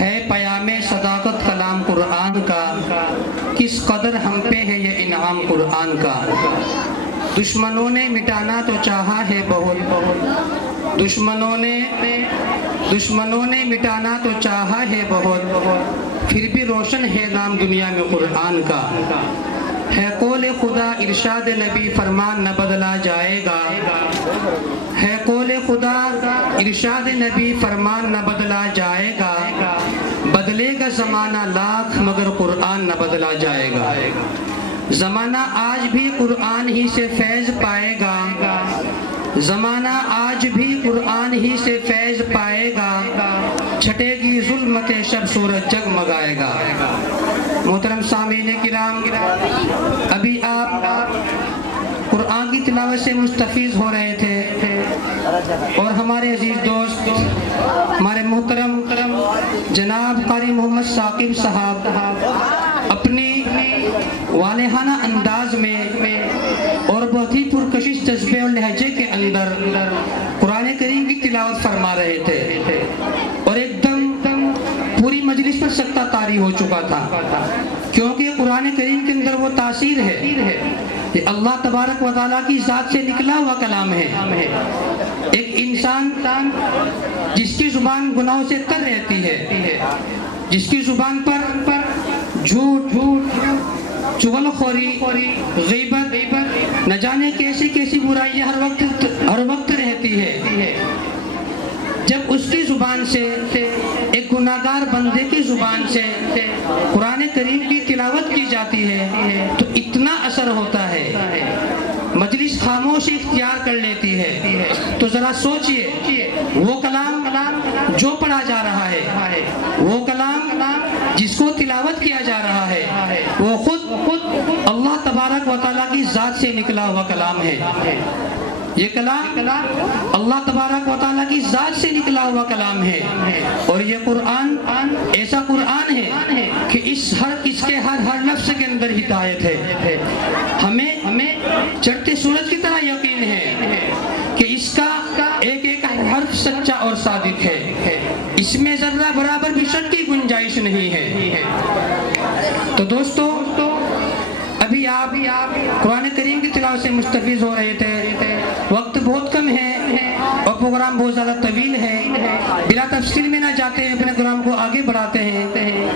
ہے پیام صداقت کلام قرآن کا، کس قدر ہم پہ ہے یہ انعام قرآن کا۔ دشمنوں نے مٹانا تو چاہا ہے بہت، دشمنوں نے مٹانا تو چاہا ہے بہت، پھر بھی روشن ہے نام دنیا میں قرآن کا۔ ہے قول خدا ارشاد نبی فرمان نہ بدلا جائے گا، ہے قول خدا ارشاد نبی فرمان نہ بدلا جائے گا، بدلے گا زمانہ لاکھ مگر قرآن نہ بدلا جائے گا۔ زمانہ آج بھی قرآن ہی سے فیض پائے گا، زمانہ آج بھی قرآن ہی سے فیض پائے گا، چھٹے گی ظلمت شب سورج جگمگائے گا۔ محترم سامعین کرام، ابھی آپ قرآن کی تلاوت سے مستفیض ہو رہے تھے اور ہمارے عزیز دوست ہمارے محترم جناب قاری محمد ثاقب صاحب اپنی والہانہ انداز میں اور بہت ہی پرکشش جذبے اور لہجے کے اندر قرآن کریم کی تلاوت فرما رہے تھے اور ایک دم پوری مجلس پر سکتہ طاری ہو چکا تھا، کیونکہ قرآن کریم کے اندر وہ تاثیر ہے کہ اللہ تبارک و تعالیٰ کی ذات سے نکلا ہوا کلام ہے۔ ایک انسان جس کی زبان گناہوں سے تر رہتی ہے، جس کی زبان پر جھوٹ، چغل خوری، غیبت، نہ جانے کیسی برائیاں ہر وقت رہتی ہے، جب اس کی زبان سے ایک گناہگار بندے کی زبان سے قرآن کریم کی تلاوت کی جاتی ہے تو اتنا اثر ہوتا ہے، مجلس خاموشی اختیار کر لیتی ہے۔ تو ذرا سوچئے، وہ کلام جو پڑھا جا رہا ہے، وہ کلام جس کو تلاوت کیا جا رہا ہے، وہ خود اللہ تبارک و تعالیٰ کی ذات سے نکلا ہوا کلام ہے۔ یہ کلام اللہ تبارک و تعالیٰ کی ذات سے نکلا ہوا کلام ہے، اور یہ قرآن ایسا قرآن ہے کہ اس کے ہر لفظ کے اندر ہدایت ہے۔ ہمیں چڑھتے سورج کی طرح یقین ہے کہ اس کا ایک ایک حرف سچا اور صادق ہے، اس میں ذرہ برابر بھی شک کی گنجائش نہیں ہے۔ تو دوستو، ابھی آپ قرآن کریم کی تلاوت سے مستفیض ہو رہے تھے، وقت بہت کم ہے اور پروگرام بہت زیادہ طویل ہے، بلا تفصیل میں نہ جاتے ہیں اپنے پروگرام کو آگے بڑھاتے ہیں۔